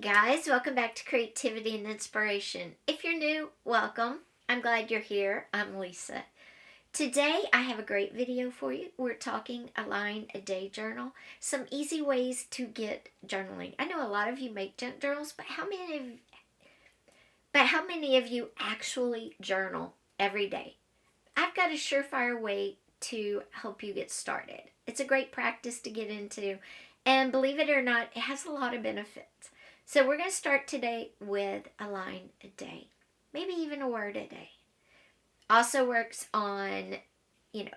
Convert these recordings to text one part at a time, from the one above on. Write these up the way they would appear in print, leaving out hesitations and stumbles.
Guys, welcome back to Creativity and Inspiration. If you're new, welcome. I'm glad you're here. I'm Lisa. Today I have a great video for you. We're talking a line a day journal, some easy ways to get journaling. I know a lot of you make junk journals, but how many of you actually journal every day? I've got a surefire way to help you get started. It's a great practice to get into, and believe it or not, it has a lot of benefits. So we're going to start today with a line a day, maybe even a word a day. Also works on,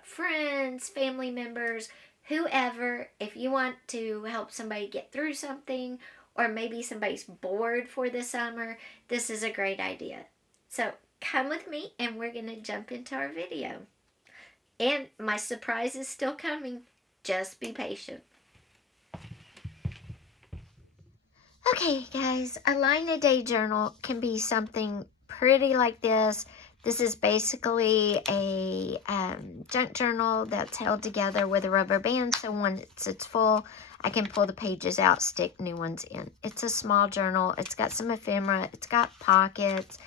friends, family members, whoever. If you want to help somebody get through something, or maybe somebody's bored for the summer, this is a great idea. So come with me and we're going to jump into our video. And my surprise is still coming. Just be patient. Okay, guys, a line a day journal can be something pretty like this. This is basically a junk journal that's held together with a rubber band, so once it's full, I can pull the pages out, stick new ones in. It's a small journal. It's got some ephemera. It's got pockets,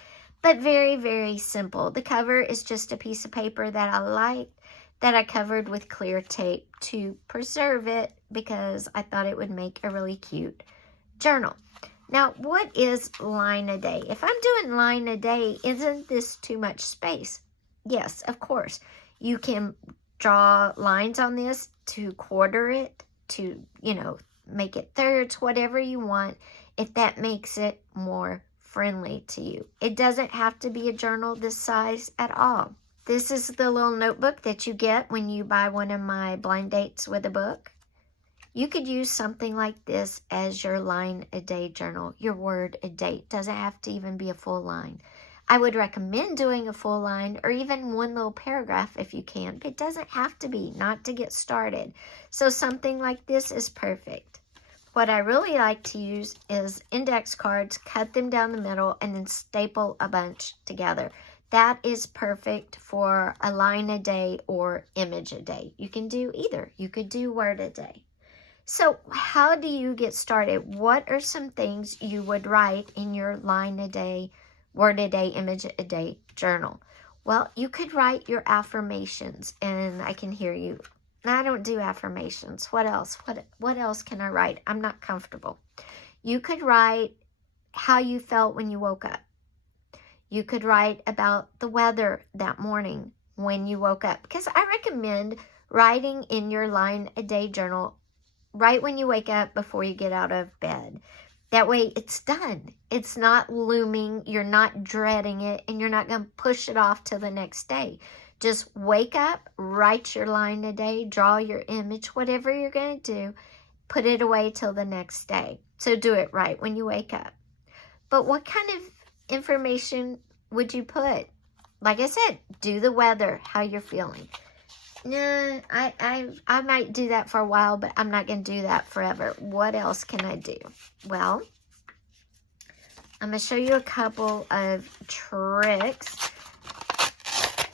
but very, very simple. The cover is just a piece of paper that I liked, that I covered with clear tape to preserve it because I thought it would make a really cute journal. Now, what is line a day? If I'm doing line a day, isn't this too much space? Yes, of course. You can draw lines on this to quarter it, to, make it thirds, whatever you want, if that makes it more friendly to you. It doesn't have to be a journal this size at all. This is the little notebook that you get when you buy one of my blind dates with a book. You could use something like this as your line a day journal, your word a day. It doesn't have to even be a full line. I would recommend doing a full line or even one little paragraph if you can. But it doesn't have to be, not to get started. So something like this is perfect. What I really like to use is index cards, cut them down the middle, and then staple a bunch together. That is perfect for a line a day or image a day. You can do either. You could do word a day. So how do you get started? What are some things you would write in your line a day, word a day, image a day journal? Well, you could write your affirmations, and I can hear you. I don't do affirmations. What else? What else can I write? I'm not comfortable. You could write how you felt when you woke up. You could write about the weather that morning when you woke up, because I recommend writing in your line a day journal right when you wake up before you get out of bed. That way it's done. It's not looming. You're not dreading it, and you're not going to push it off till the next day. Just wake up, write your line a day, draw your image, whatever you're going to do, put it away till the next day. So do it right when you wake up. But what kind of information would you put? Like I said, do the weather, how you're feeling. No, I might do that for a while, but I'm not going to do that forever. What else can I do? Well, I'm going to show you a couple of tricks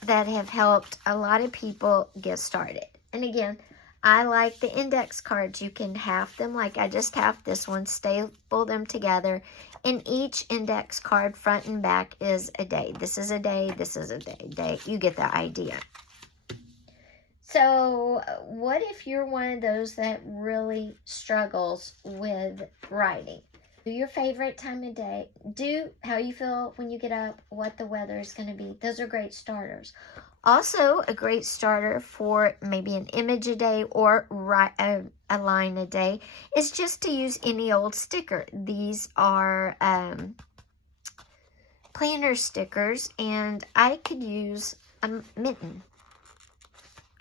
that have helped a lot of people get started. And again, I like the index cards. You can half them like I just half this one, staple them together. And each index card, front and back, is a day. This is a day, this is a day. You get the idea. So what if you're one of those that really struggles with writing? Do your favorite time of day. Do how you feel when you get up, what the weather is going to be. Those are great starters. Also, a great starter for maybe an image a day or a line a day is just to use any old sticker. These are planner stickers, and I could use a mitten.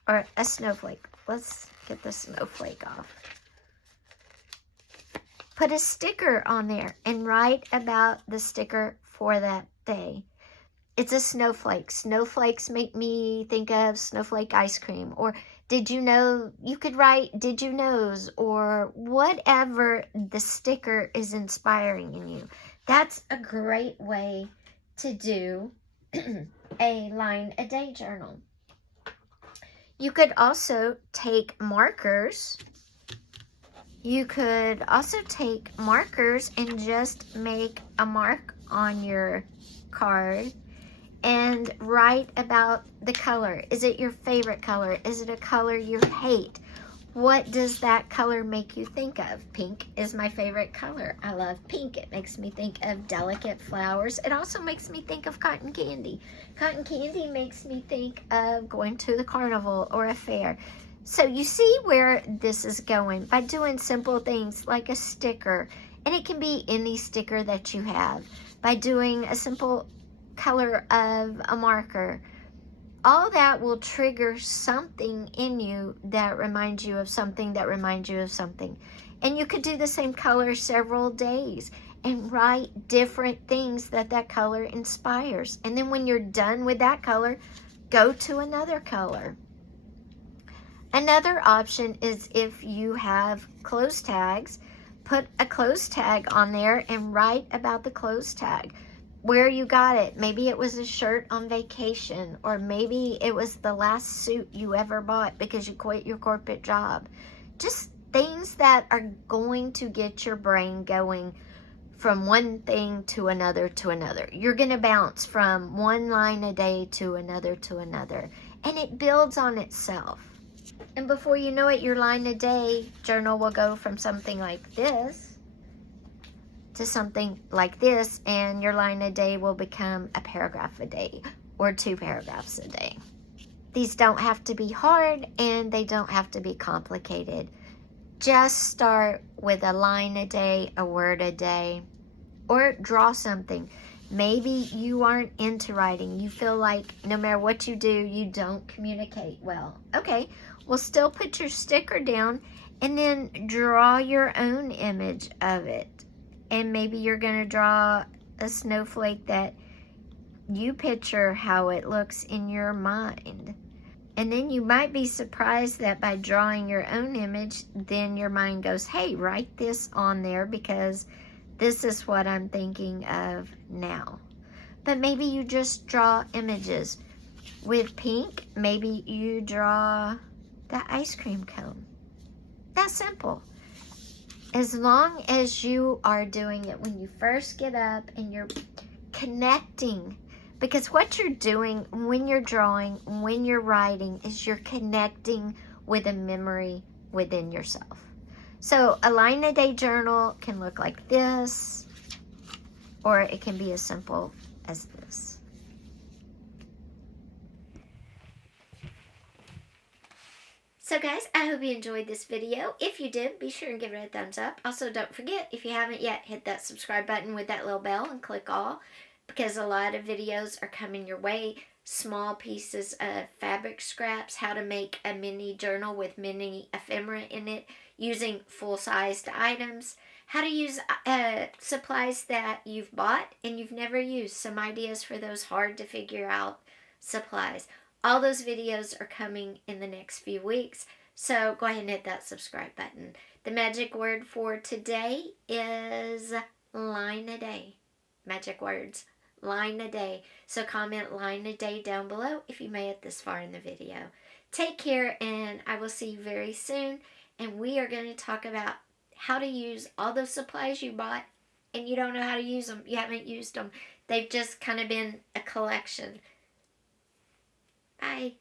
Or a snowflake. Let's get the snowflake off. Put a sticker on there and write about the sticker for that day. It's a snowflake. Snowflakes make me think of snowflake ice cream. Or did you know? You could write did you knows, or whatever the sticker is inspiring in you. That's a great way to do a line a day journal. You could also take markers You could also take markers and just make a mark on your card and write about the color. Is it your favorite color? Is it a color you hate? What does that color make you think of? Pink is my favorite color. I love pink. It makes me think of delicate flowers. It also makes me think of cotton candy. Cotton candy makes me think of going to the carnival or a fair. So you see where this is going by doing simple things like a sticker, and it can be any sticker that you have, by doing a simple color of a marker. All that will trigger something in you that reminds you of something that reminds you of something. And you could do the same color several days and write different things that that color inspires. And then when you're done with that color, go to another color. Another option is if you have clothes tags, put a clothes tag on there and write about the clothes tag. Where you got it. Maybe it was a shirt on vacation, or maybe it was the last suit you ever bought because you quit your corporate job. Just things that are going to get your brain going from one thing to another to another. You're going to bounce from one line a day to another, and it builds on itself. And before you know it, your line a day journal will go from something like this to something like this, and your line a day will become a paragraph a day or 2 paragraphs a day. These don't have to be hard, and they don't have to be complicated. Just start with a line a day, a word a day, or draw something. Maybe you aren't into writing. You feel like no matter what you do, you don't communicate well. Okay, well, still put your sticker down and then draw your own image of it. And maybe you're going to draw a snowflake that you picture how it looks in your mind. And then you might be surprised that by drawing your own image, then your mind goes, hey, write this on there because this is what I'm thinking of now. But maybe you just draw images. With pink, maybe you draw the ice cream cone. That's simple. As long as you are doing it when you first get up and you're connecting, because what you're doing when you're drawing, when you're writing, is you're connecting with a memory within yourself. So a line a day journal can look like this, or it can be as simple as this. So guys, I hope you enjoyed this video. If you did, be sure and give it a thumbs up. Also, don't forget, if you haven't yet, hit that subscribe button with that little bell and click all, because a lot of videos are coming your way. Small pieces of fabric scraps, how to make a mini journal with mini ephemera in it using full-sized items, how to use supplies that you've bought and you've never used, some ideas for those hard to figure out supplies. All those videos are coming in the next few weeks, so go ahead and hit that subscribe button. The magic word for today is line a day. Magic words, line a day. So comment line a day down below if you made it this far in the video. Take care, and I will see you very soon. And we are going to talk about how to use all those supplies you bought and you don't know how to use them. You haven't used them. They've just kind of been a collection. Bye.